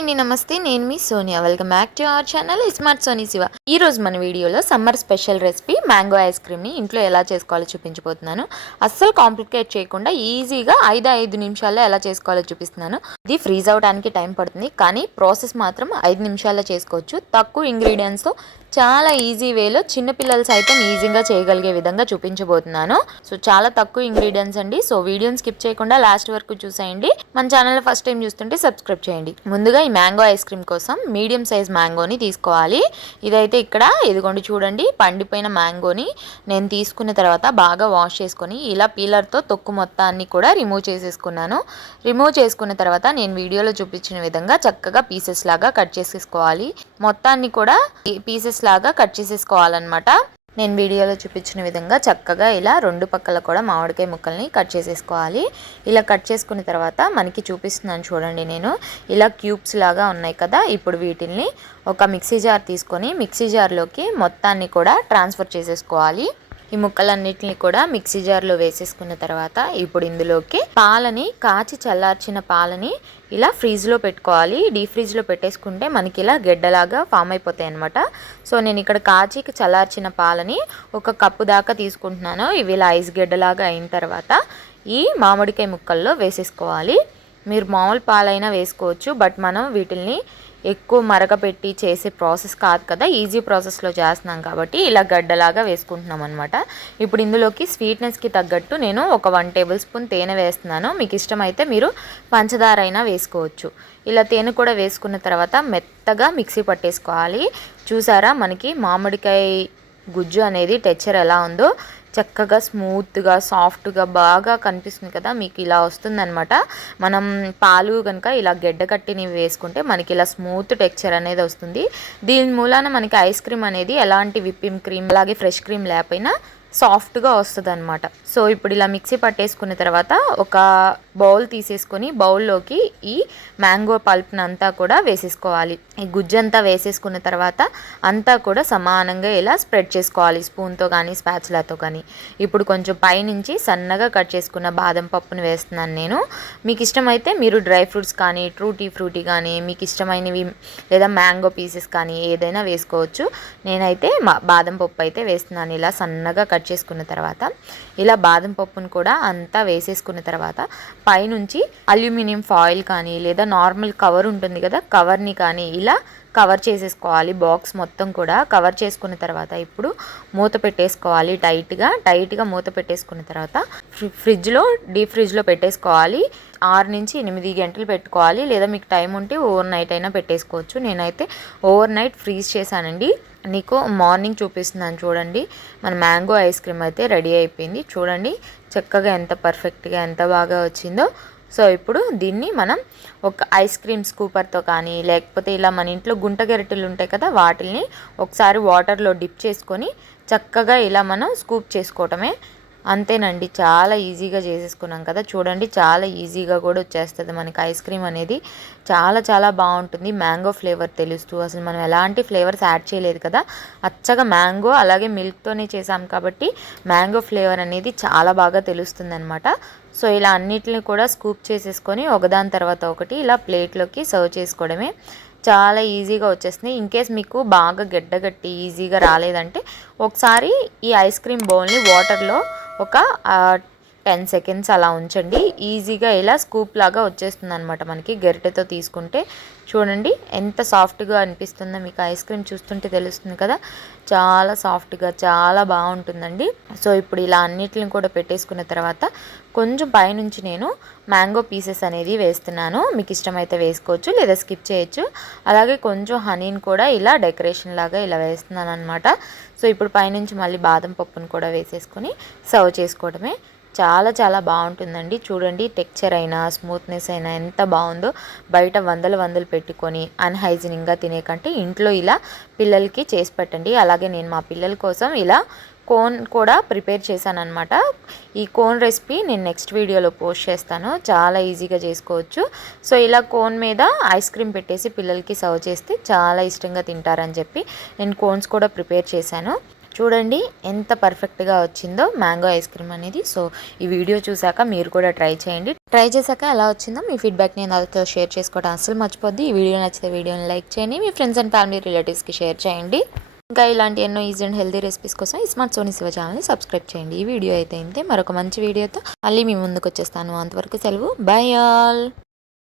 అండి నమస్తే, నేను మీ Sonia. Welcome back to our channel smart Sony Shiva. ఈ రోజు మన వీడియోలో summer special recipe mango ice క్రీమ్ని ఇంట్లో ఎలా చేసుకోవాలో చూపించబోతున్నాను. అస్సలు కాంప్లికేట్ చేయకుండా ఈజీగా 5 నిమిషాల్లో ఎలా చేసుకోవాలో చూపిస్తున్నాను. ఇది ఫ్రీజ్ అవడానికి టైం పడుతుంది, కానీ ప్రాసెస్ మాత్రం 5 నిమిషాల్లో చేసుకోవచ్చు. తక్కువ ఇంగ్రీడియంట్స్తో చాలా ఈజీ వేలో చిన్నపిల్లలు సైతం ఈజీగా చేయగలిగే విధంగా చూపించబోతున్నాను. సో చాలా తక్కువ ఇంగ్రీడియంట్స్ అండి. సో వీడియోని స్కిప్ చేయకుండా లాస్ట్ వరకు చూసేయండి. మన ఛానల్ ఫస్ట్ టైం చూస్తుంటే సబ్స్క్రైబ్ చేయండి. ముందుగా ఈ మ్యాంగో ఐస్ క్రీమ్ కోసం మీడియం సైజ్ మ్యాంగోని తీసుకోవాలి. ఇదైతే ఇక్కడ ఇదిగోండి చూడండి, పండిపోయిన మ్యాంగోని నేను తీసుకున్న తర్వాత బాగా వాష్ చేసుకొని ఇలా పీలర్తో తొక్కు మొత్తాన్ని కూడా రిమూవ్ చేసేసుకున్నాను. రిమూవ్ చేసుకున్న తర్వాత నేను వీడియోలో చూపించిన విధంగా చక్కగా పీసెస్ లాగా కట్ చేసేసుకోవాలి. మొత్తాన్ని కూడా పీసెస్ లాగా కట్ చేసేసుకోవాలన్నమాట. నేను వీడియోలో చూపించిన విధంగా చక్కగా ఇలా రెండు పక్కల కూడా మామిడికాయ ముక్కల్ని కట్ చేసేసుకోవాలి. ఇలా కట్ చేసుకున్న తర్వాత మనకి చూపిస్తున్నాను చూడండి, నేను ఇలా క్యూబ్స్ లాగా ఉన్నాయి కదా. ఇప్పుడు వీటిల్ని ఒక మిక్సీ జార్ తీసుకొని మిక్సీ జార్లోకి మొత్తాన్ని కూడా ట్రాన్స్ఫర్ చేసేసుకోవాలి. ఈ ముక్కలన్నిటిని కూడా మిక్సీ జార్లో వేసేసుకున్న తర్వాత ఇప్పుడు ఇందులోకి పాలని కాచి చల్లార్చిన పాలని ఇలా ఫ్రీజ్లో పెట్టుకోవాలి. డీప్ ఫ్రీజ్లో పెట్టేసుకుంటే మనకి ఇలా గెడ్డలాగా ఫామ్ అయిపోతాయి అనమాట. సో నేను ఇక్కడ కాచి చల్లార్చిన పాలని 1 కప్పు దాకా తీసుకుంటున్నాను. ఇవి ఇలా ఐస్ గెడ్డలాగా అయిన తర్వాత ఈ మామిడికాయ ముక్కల్లో వేసేసుకోవాలి. మీరు మామూలు పాలైనా వేసుకోవచ్చు, బట్ మనం వీటిల్ని ఎక్కువ మరగపెట్టి చేసే ప్రాసెస్ కాదు కదా, ఈజీ ప్రాసెస్లో చేస్తున్నాం కాబట్టి ఇలా గడ్డలాగా వేసుకుంటున్నాం అనమాట. ఇప్పుడు ఇందులోకి స్వీట్నెస్కి తగ్గట్టు నేను ఒక 1 టేబుల్ స్పూన్ తేనె వేస్తున్నాను. మీకు ఇష్టమైతే మీరు పంచదార అయినా వేసుకోవచ్చు. ఇలా తేనె కూడా వేసుకున్న తర్వాత మెత్తగా మిక్సీ పట్టేసుకోవాలి. చూసారా మనకి మామిడికాయ గుజ్జు అనేది టెక్స్చర్ ఎలా ఉందో, చక్కగా స్మూత్గా సాఫ్ట్గా బాగా కనిపిస్తుంది కదా, మీకు ఇలా వస్తుందన్నమాట. మనం పాలు కనుక ఇలా గెడ్డ కట్టిని వేసుకుంటే మనకి ఇలా స్మూత్ టెక్స్చర్ అనేది వస్తుంది. దీని మూలాన మనకి ఐస్ క్రీమ్ అనేది ఎలాంటి విప్పింగ్ క్రీమ్ అలాగే ఫ్రెష్ క్రీమ్ లేకపోయినా సాఫ్ట్గా వస్తుంది అనమాట. సో ఇప్పుడు ఇలా మిక్సీ పట్టేసుకున్న తర్వాత ఒక బౌల్ తీసేసుకొని బౌల్లోకి ఈ మ్యాంగో పల్ప్ని అంతా కూడా వేసేసుకోవాలి. ఈ గుజ్జంతా వేసేసుకున్న తర్వాత అంతా కూడా సమానంగా ఇలా స్ప్రెడ్ చేసుకోవాలి స్పూన్తో కానీ స్పాచులాతో కానీ. ఇప్పుడు కొంచెం పైనుంచి సన్నగా కట్ చేసుకున్న బాదం పప్పుని వేస్తున్నాను నేను. మీకు ఇష్టమైతే మీరు డ్రై ఫ్రూట్స్ కానీ ట్రూటీ ఫ్రూటీ కానీ మీకు ఇష్టమైనవి లేదా మ్యాంగో పీసెస్ కానీ ఏదైనా వేసుకోవచ్చు. నేనైతే బాదం పప్పు అయితే వేస్తున్నాను. ఇలా సన్నగా కట్ చేసుకున్న తర్వాత ఇలా బాదం పప్పును కూడా అంతా వేసేసుకున్న తర్వాత పైనుంచి అల్యూమినియం ఫాయిల్ కానీ లేదా నార్మల్ కవర్ ఉంటుంది కదా, కవర్ని కానీ ఇలా కవర్ చేసేసుకోవాలి. బాక్స్ మొత్తం కూడా కవర్ చేసుకున్న తర్వాత ఇప్పుడు మూత పెట్టేసుకోవాలి. టైట్గా మూత పెట్టేసుకున్న తర్వాత డీప్ ఫ్రిడ్జ్లో పెట్టేసుకోవాలి. 6 నుంచి 8 గంటలు పెట్టుకోవాలి, లేదా మీకు టైం ఉంటే ఓవర్ నైట్ అయినా పెట్టేసుకోవచ్చు. నేనైతే ఓవర్ నైట్ ఫ్రీజ్ చేశానండి. నీకు మార్నింగ్ చూపిస్తున్నాను చూడండి. మన మ్యాంగో ఐస్ క్రీమ్ అయితే రెడీ అయిపోయింది. చూడండి చక్కగా ఎంత పర్ఫెక్ట్గా ఎంత బాగా వచ్చిందో. సో ఇప్పుడు దీన్ని మనం ఒక ఐస్ క్రీమ్ స్కూపర్తో కానీ లేకపోతే ఇలా మన ఇంట్లో గుంట గరిటెలు ఉంటాయి కదా, వాటిల్ని ఒకసారి వాటర్లో డిప్ చేసుకొని చక్కగా ఇలా మనం స్కూప్ చేసుకోవటమే. అంతేనండి, చాలా ఈజీగా చేసేసుకున్నాం కదా. చూడండి చాలా ఈజీగా కూడా వచ్చేస్తుంది మనకి ఐస్ క్రీమ్ అనేది. చాలా బాగుంటుంది. మ్యాంగో ఫ్లేవర్ తెలుస్తూ, అసలు మనం ఎలాంటి ఫ్లేవర్స్ యాడ్ చేయలేదు కదా, అచ్చగా మ్యాంగో అలాగే మిల్క్తోనే చేసాం కాబట్టి మ్యాంగో ఫ్లేవర్ అనేది చాలా బాగా తెలుస్తుంది అనమాట. సో ఇలా అన్నిటిని కూడా స్కూప్ చేసేసుకొని ఒకదాని తర్వాత ఒకటి ఇలా ప్లేట్లోకి సర్వ్ చేసుకోవడమే. చాలా ఈజీగా వచ్చేస్తుంది. ఇన్కేస్ మీకు బాగా గడ్డగట్టి ఈజీగా రాలేదంటే ఒకసారి ఈ ఐస్ క్రీమ్ బౌల్ని వాటర్లో ఒక 10 సెకండ్స్ అలా ఉంచండి. ఈజీగా ఇలా స్కూప్ లాగా వచ్చేస్తుంది అనమాట మనకి. గరిటెతో తీసుకుంటే చూడండి ఎంత సాఫ్ట్గా అనిపిస్తుందో మీకు. ఐస్ క్రీమ్ చూస్తుంటే తెలుస్తుంది కదా, చాలా సాఫ్ట్గా చాలా బాగుంటుందండి. సో ఇప్పుడు ఇలా అన్నిటిని కూడా పెట్టేసుకున్న తర్వాత కొంచెం పైనుంచి నేను మ్యాంగో పీసెస్ అనేది వేస్తున్నాను. మీకు ఇష్టమైతే వేసుకోవచ్చు లేదా స్కిప్ చేయొచ్చు. అలాగే కొంచెం హనీని కూడా ఇలా డెకరేషన్ లాగా ఇలా వేస్తున్నాను అనమాట. సో ఇప్పుడు పైనుంచి మళ్ళీ బాదం పప్పును కూడా వేసేసుకొని సర్వ్ చేసుకోవడమే. చాలా బాగుంటుందండి. చూడండి టెక్స్చర్ అయినా స్మూత్నెస్ అయినా ఎంత బాగుందో. బయట వందలు పెట్టుకొని అన్హైజీనిక్గా తినే కంటే ఇంట్లో ఇలా పిల్లలకి చేసి పెట్టండి. అలాగే నేను మా పిల్లల కోసం ఇలా కోన్ కూడా ప్రిపేర్ చేశాను అనమాట. ఈ కోన్ రెసిపీ నేను నెక్స్ట్ వీడియోలో పోస్ట్ చేస్తాను. చాలా ఈజీగా చేసుకోవచ్చు. సో ఇలా కోన్ మీద ఐస్ క్రీమ్ పెట్టేసి పిల్లలకి సర్వ్ చేస్తే చాలా ఇష్టంగా తింటారని చెప్పి నేను కోన్స్ కూడా ప్రిపేర్ చేశాను. చూడండి ఎంత పర్ఫెక్ట్గా వచ్చిందో మ్యాంగో ఐస్ క్రీమ్ అనేది. సో ఈ వీడియో చూసాక మీరు కూడా ట్రై చేయండి. ట్రై చేశాక ఎలా వచ్చిందో మీ ఫీడ్బ్యాక్ని నాతో షేర్ చేసుకోవడం అస్సలు మర్చిపోద్ది. ఈ వీడియో నచ్చితే వీడియోని లైక్ చేయండి, మీ ఫ్రెండ్స్ అండ్ ఫ్యామిలీ రిలేటివ్స్కి షేర్ చేయండి. ఇంకా ఇలాంటి ఎన్నో ఈజీ అండ్ హెల్తీ రెసిపీస్ కోసం ఈ స్మార్ట్ సోనీ శివ ఛానల్ని సబ్స్క్రైబ్ చేయండి. ఈ వీడియో అయితే ఇంతే, మరొక మంచి వీడియోతో మళ్ళీ మీ ముందుకు వచ్చేస్తాను. అంతవరకు సెలవు, బై ఆల్.